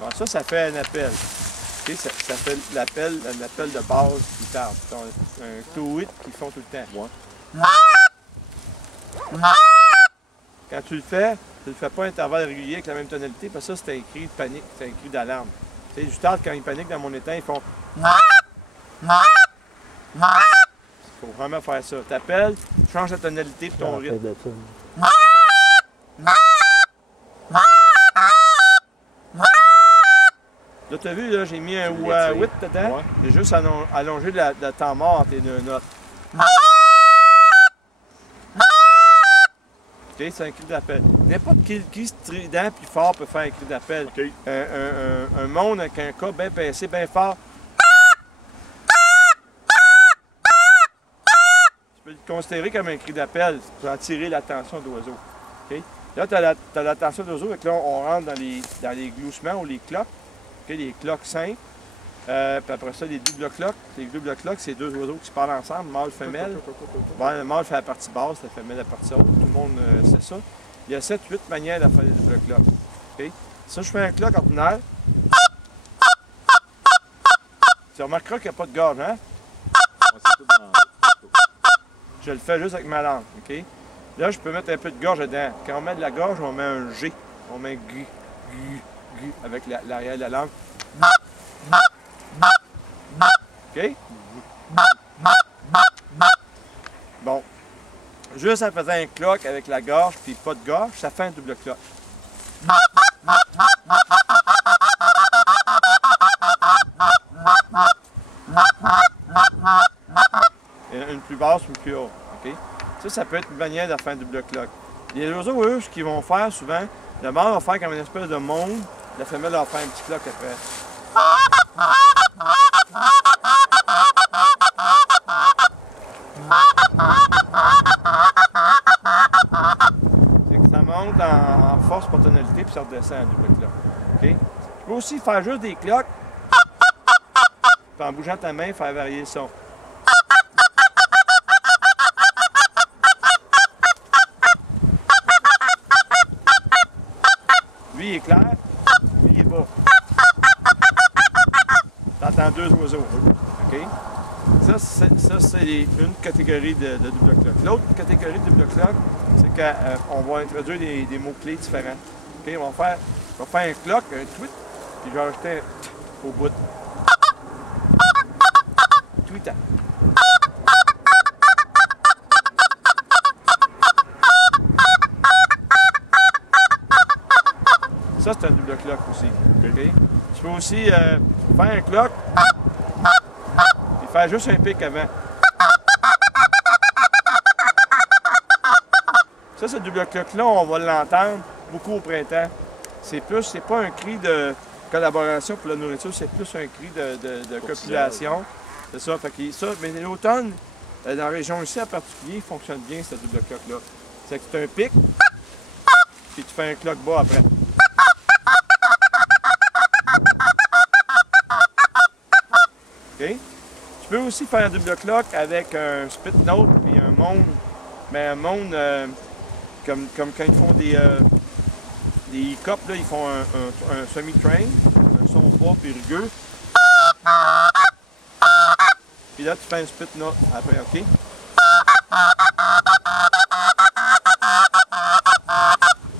Bon, ça fait un appel. Okay, ça fait un appel de base guitare. C'est un clouit qu'ils font tout le temps. Ouais. Quand tu le fais pas à intervalles réguliers avec la même tonalité, parce que ça, c'est un cri de panique, c'est un cri d'alarme. Tu sais, Jutard, quand ils paniquent dans mon étang, ils font. Il faut vraiment faire ça. Tu appelles, tu changes la tonalité de ton rythme. Là, tu as vu, là, j'ai mis un wah-wit dedans. Ouais. J'ai juste allongé le temps mort entre les deux notes. Okay, c'est un cri d'appel. N'importe qui strident plus fort peut faire un cri d'appel. Okay. Un monde avec un cas bien baissé, bien fort. Tu peux le considérer comme un cri d'appel pour attirer l'attention de l'oiseau. Okay? Là, tu as l'attention de l'oiseau, et là, on rentre dans les gloussements ou les cloques. Okay? Les cloques simples. Puis après ça, les doubles cloques. Les doubles cloques, c'est deux oiseaux qui se parlent ensemble, mâle-femelle. Bon, le mâle fait la partie basse, la femelle la partie haute. Tout le monde sait ça. Il y a 7-8 manières de faire des doubles cloques. Okay? Ça, je fais un cloque ordinaire. Tu remarqueras qu'il n'y a pas de gorge, hein? Je le fais juste avec ma langue. Okay? Là, je peux mettre un peu de gorge dedans. Quand on met de la gorge, on met un G. On met gu, gu, gu avec l'arrière de la langue. OK? Bon. Juste en faisant un cloque avec la gorge puis pas de gorge, ça fait un double cloque. Une plus basse, une plus haute. OK? Ça peut être une manière de faire un double cloque. Les oiseaux, eux, ce qu'ils vont faire souvent, le mâle va faire comme une espèce de monde, la femelle va faire un petit cloque après. C'est que ça monte en force par tonalité puis ça redescend en double cloque. Okay? Tu peux aussi faire juste des cloques, puis en bougeant ta main, faire varier le son. Lui, il est clair, lui, il est bas. T'entends deux oiseaux. OK? Ça, c'est une catégorie de double cloque. L'autre catégorie de double cloque, c'est qu'on va introduire des mots-clés différents. OK? On va faire un cloque, un tweet, puis je vais rajouter un t au bout. Tweetant. Ça, c'est un double cloque aussi. Okay? Tu peux aussi faire un cloque et faire juste un pic avant. Ça, ce double cloque-là, on va l'entendre beaucoup au printemps. C'est pas un cri de collaboration pour la nourriture, c'est plus un cri de copulation. C'est ça. Fait que ça, mais l'automne, dans la région ici en particulier, il fonctionne bien, ce double cloque-là. C'est que c'est un pic, puis tu fais un cloque bas après. Okay? Tu peux aussi faire un double cloque avec un spit note et un moan. Mais un moan, comme quand ils font des hiccups, là, ils font un semi-train, un son bas puis rugueux. Puis là, tu fais un spit note après, OK?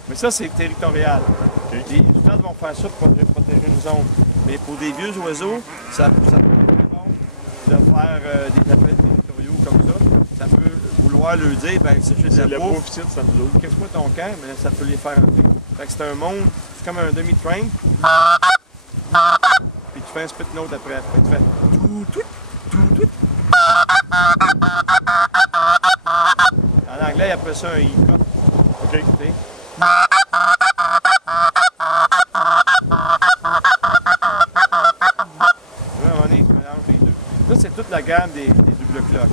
Mais ça, c'est territorial. Okay. Les étudiants vont faire ça pour protéger une zone. Mais pour des vieux oiseaux, ça peut être très bon de faire des appels territoriaux comme ça. Ça peut vouloir leur dire, ben si j'ai de la bouffe, casse-moi ton camp, mais ça peut les faire entrer. Fait que c'est un monde, c'est comme un demi-train. Puis tu fais un spit note après. Tu fais tout, tout, tout, tout. En anglais, ils appellent ça un hiccup. OK? Ça, c'est toute la gamme des double cloques.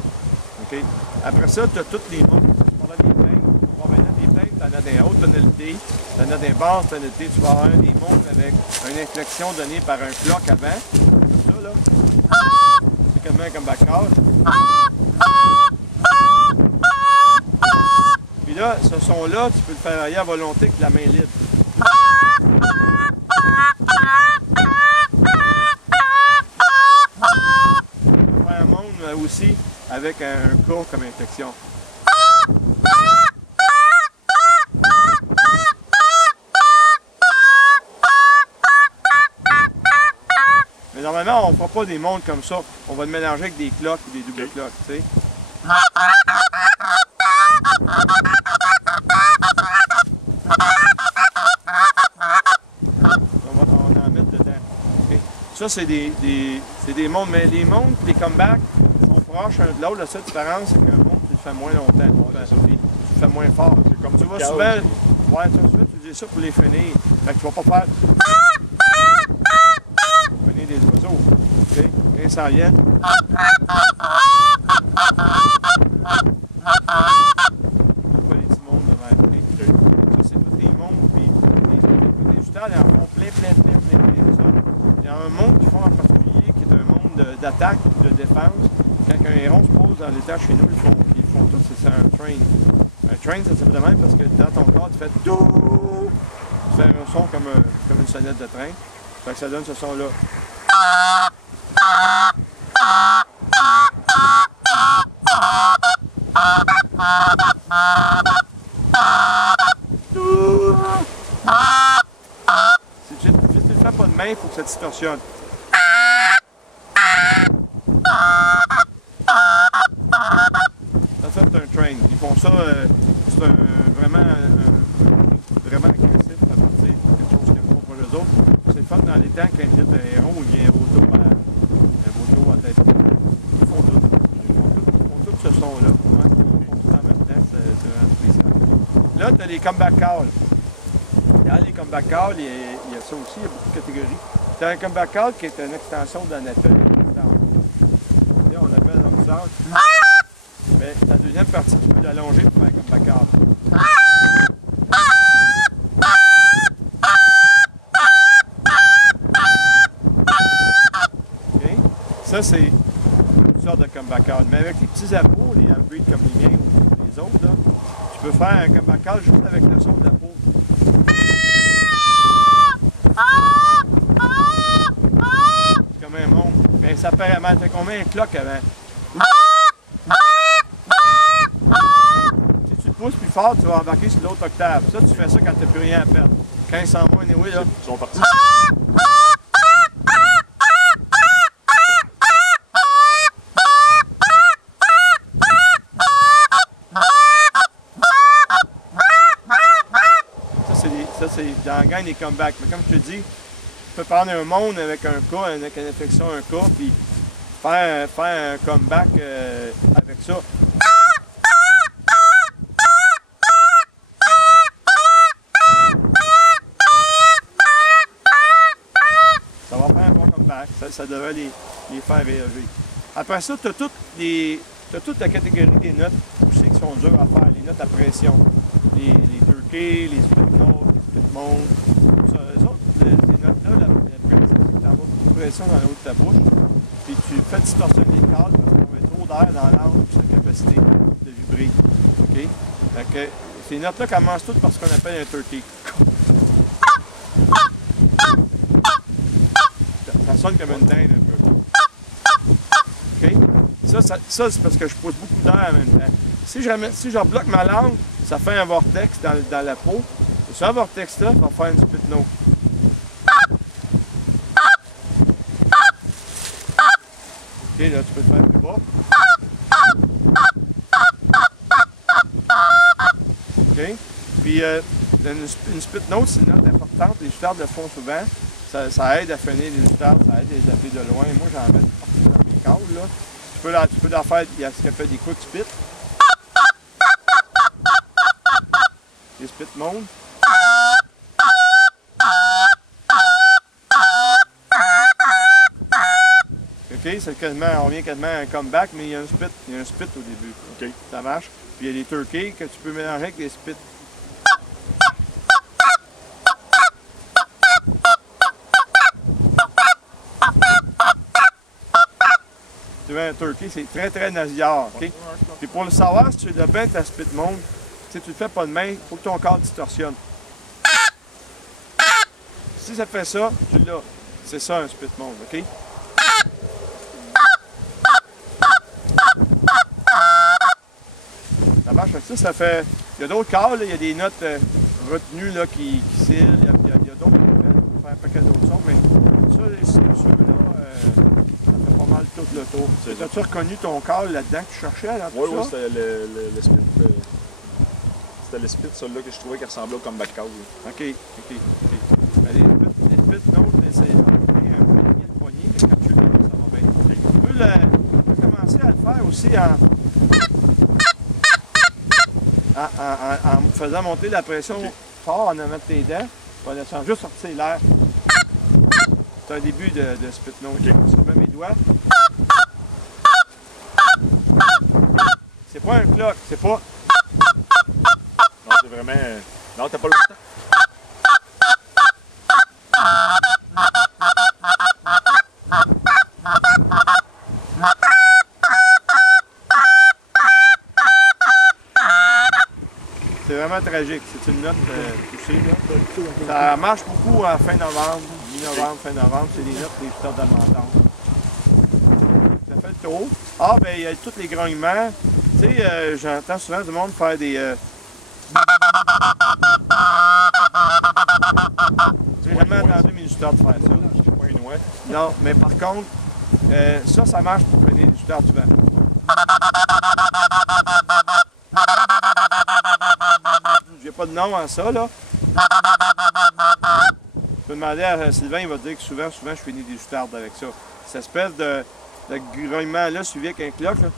Okay? Après ça, tu as toutes les mots. Tu parlais des plaintes. Bon, maintenant, des plaintes, tu en as des hautes tonalités, tu en as des basses tonalités. Tu vas avoir des mots avec une inflexion donnée par un cloque avant. Comme ça, là. C'est comme backcard. Puis là, ce son-là, tu peux le faire arrière à volonté avec la main libre. aussi avec un cas comme infection. Mais normalement, on ne fera pas des montres comme ça. On va le mélanger avec des cloques ou des doubles cloques, tu sais. On va en mettre dedans. Okay. Ça, c'est des montres, mais les montres et les comebacks sont proches un de l'autre. La seule différence, c'est qu'un montre, tu le fais moins longtemps. Tu le fais moins fort. Comme tu vois souvent, tu utilises ça pour les finir. Fait que tu vas pas faire finir des oiseaux. OK? Quand ils s'en viennent. Pas les petits montres devant. Okay? Ça, c'est toutes les montres. Puis les jutales, ils en font plein. Ça. Il y a un monde qu'ils font en particulier qui est un monde d'attaque, de défense. Quand un héron se pose dans l'étage chez nous, ils font tout, c'est un train. Un train, ça s'appelle de même parce que dans ton corps, tu fais tout. Tu fais un son comme une sonnette de train. Fait que ça donne ce son-là. Si tu ne le fais pas de main, il faut que ça distorsionne. Ça, c'est un train. Ils font ça, c'est vraiment agressif à partir de quelque chose qu'ils n'aiment pas pour eux autres. C'est le fun dans les temps quand il y a un héron ou il y a un roto à tête. Ils font tout ce son-là. Ils font tout en même temps, c'est vraiment spécial. Là, tu as les comeback calls. Dans les comeback calls, il y a ça aussi, il y a beaucoup de catégories. Tu as un comeback call qui est une extension d'un appel. Là, on appelle comme ça. Mais la deuxième partie, tu peux l'allonger pour faire comme back-up. Okay. Ça, c'est une sorte de comeback call. Mais avec les petits abos, les upgrades comme les miens ou les autres, là, tu peux faire un comeback call juste avec le son de la peau. C'est comme un monde. Mais ça fait combien un clock avant? Pousse plus fort, tu vas embarquer sur l'autre octave. Ça, tu fais ça quand tu n'as plus rien à perdre. Quand ils s'en vont, anyway, là. Ils sont partis. Ça, c'est dans la gang des comebacks. Mais comme je te dis, tu peux prendre un monde avec un cas, avec une infection, un cas, puis faire un comeback avec ça. Ça va faire un bon comeback. Ça devrait les faire réagir. Après ça, tu as toute la catégorie des notes aussi qui sont dures à faire. Les notes à pression. Les turkeys, les split notes, les split modes. Eux autres, ces notes-là, la pression dans le haut de ta bouche. Puis tu fais distorsionner les cadres parce qu'on met trop d'air dans l'angle pour sa capacité de vibrer. OK? Fait que ces notes-là commencent toutes par ce qu'on appelle un turkey. Ça sonne comme une dinde un peu. OK? Ça c'est parce que je pousse beaucoup d'air en même temps. Si je bloque ma langue, ça fait un vortex dans la peau. Et ce vortex-là va faire une spit note. OK, là, tu peux te faire plus bas. OK? Puis, une spit note, c'est une note importante. Les jutards le font souvent. Ça aide à finir les jutards, ça aide à les appeler de loin. Moi, j'en mets partout dans mes câbles, là. Tu peux en faire, il y a ce qu'on appelle des quick spits. Les spits montent. OK, c'est quasiment, on revient quasiment à un comeback, mais il y a un spit au début. OK. Ça marche. Puis il y a des turkeys que tu peux mélanger avec des spits. Tu vois, un turkey, c'est très, très nasillard. OK? Puis pour le savoir, si tu l'as bien ta spit monde, si tu le fais pas de main, il faut que ton corps distorsionne. Si ça fait ça, tu l'as. C'est ça un spit monde, OK? Ça fait... Il y a d'autres cales, il y a des notes retenues là, qui scellent, il y a d'autres effets, on fait un paquet d'autres sons, mais ça, ceux-là, ça fait pas mal tout le tour. As-tu reconnu ton cal là-dedans que tu cherchais dans tout ça? Oui, c'était le split. C'était le split, celui-là, que je trouvais qui ressemblait au comeback call. OK. Ben, les split notes, c'est un poignet, mais quand tu le fais, ça va bien. Tu peux commencer à le faire aussi en faisant monter la pression fort en mettre tes dents, en laissant juste sortir l'air. C'est un début de split note. Je mets mes doigts. C'est pas un clock, c'est pas... Non, c'est vraiment... Non, t'as pas le temps. C'est vraiment tragique, c'est une note touchée. Là. Ça marche beaucoup à fin novembre, mi-novembre, fin novembre, c'est des notes des stars d'amendant. Ça fait le tour. Ah, ben il y a tous les grognements. Tu sais, j'entends souvent du monde faire des... J'ai jamais entendu mes luteurs de faire ça. C'est pas une ouette. Non, mais par contre, ça marche pour faire des luteurs du vent. J'ai pas de nom à ça, là. Je peux demander à Sylvain, il va te dire que souvent, je finis des jutardes avec ça. Cette espèce de grognement-là, suivi avec un cloche, là.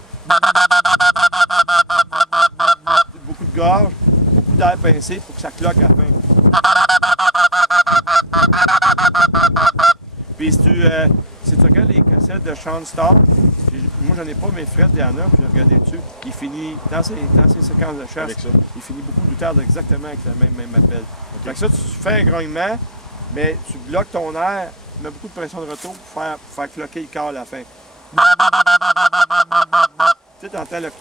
Beaucoup de gorge, beaucoup d'air pincé pour que ça cloque à la fin. Puis si tu regardes les cassettes de Sean Starr, moi j'en ai pas, mais Fred, il y en a, puis j'ai regardé dessus. Il finit, dans ses séquences de chasse, il finit beaucoup de lutards exactement avec le même appel. Okay. Fait que ça, tu fais un grognement, mais tu bloques ton air, tu mets beaucoup de pression de retour pour faire cloquer le corps à la fin. Tu sais, t'entends le...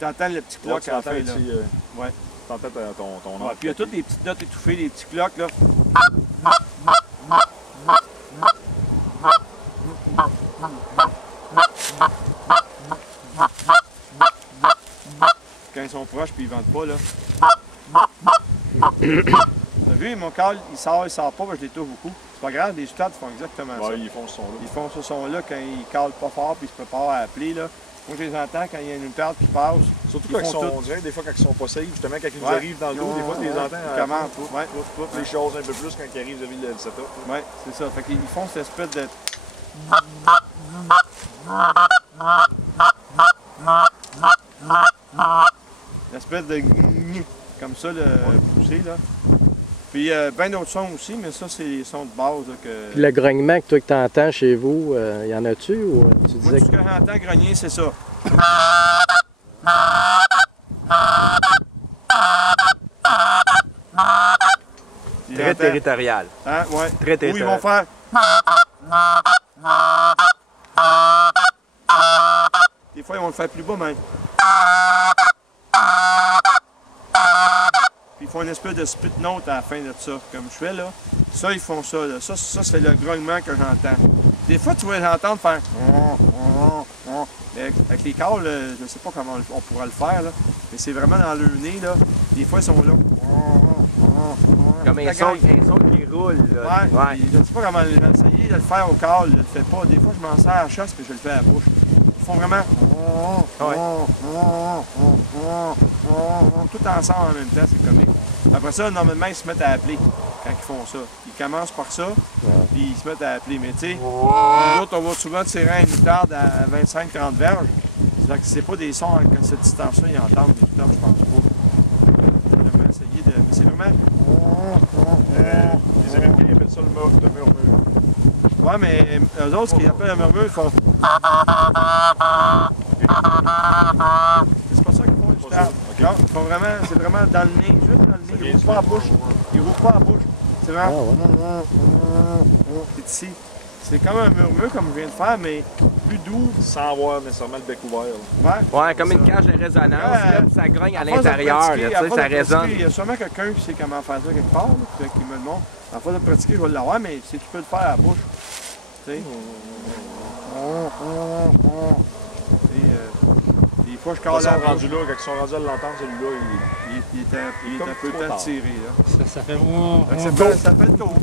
T'entends le petit cloque à la fin, là. Ouais. T'entends ton nom. Ouais, puis il y a toutes les petites notes étouffées, les petits cloques, là. Quand ils sont proches puis ils vendent pas, là. T'as vu, mon cal, il sort pas, je l'étouffe beaucoup. C'est pas grave, les stades font exactement ça. Ils font ce son-là. Ils font ce son-là quand ils calent pas fort puis ils se préparent à appeler, là. Moi, je les entends quand il y a une perte qui passe. Surtout quand ils sont, on dirait, des fois, quand ils sont pas safe, justement, quand ils nous arrivent dans le dos, des fois, tu les entends. Les choses un peu plus quand ils arrivent vis-à-vis le setup. Oui, c'est ça. Fait qu'ils font cette espèce de... L'espèce de... comme ça, le poussé, là. Puis bien d'autres sons aussi, mais ça, c'est les sons de base. Là, que... Puis le grognement que toi que tu entends chez vous, y en a-tu ou tu disais... Moi, tout ce que j'entends grogner, c'est ça. Très territorial. Hein? Ouais. Très territorial. Où ils vont faire... Des fois, ils vont le faire plus bas, même. Puis ils font une espèce de split note à la fin de ça, comme je fais là. Ça, ils font ça, là. Ça c'est le grognement que j'entends. Des fois, tu vas l'entendre faire... Mais avec les câbles, je ne sais pas comment on pourra le faire, là. Mais c'est vraiment dans le nez, là. Des fois, ils sont là. Comme un son qui roule, là. Ouais. Je ne sais pas comment essayer de le faire au câble, je le fais pas. Des fois, je m'en sers à la chasse puis je le fais à la bouche. Ils font vraiment... tout ensemble en même temps, c'est comique. Après ça, normalement, ils se mettent à appeler quand ils font ça. Ils commencent par ça, puis ils se mettent à appeler. Mais tu sais, nous autres, on va souvent tirer une moutarde à 25-30 verges. C'est pas des sons à cette distance-là, ils entendent des moutardes, je pense pas. Vraiment essayer de... Mais c'est vraiment... Les Américains appellent ça le murmure. Ouais, mais eux autres, ce qu'ils appellent le murmure, ils font... C'est pas ça qu'ils font, les moutardes. Non, ils font vraiment... C'est vraiment dans le nez, juste dans le nez. Ils rouvrent pas la bouche. Ils rouvrent pas la bouche. C'est vraiment... C'est ici. C'est comme un murmure, comme je viens de faire, mais plus doux. Sans avoir nécessairement le bec ouvert. Ouais, comme une cage de résonance, là, puis ça grogne à l'intérieur, ça résonne. Il y a sûrement quelqu'un qui sait comment faire ça quelque part, là, qui me le montre. En fait, de pratiquer, je vais l'avoir, mais si tu peux le faire à la bouche. Tu sais. fois, je Quand calais ils sont rendus là, quand ils sont rendus à l'entendre, celui-là, il est un peu le temps de tirer. Là. Ça fait Ça fait le tour.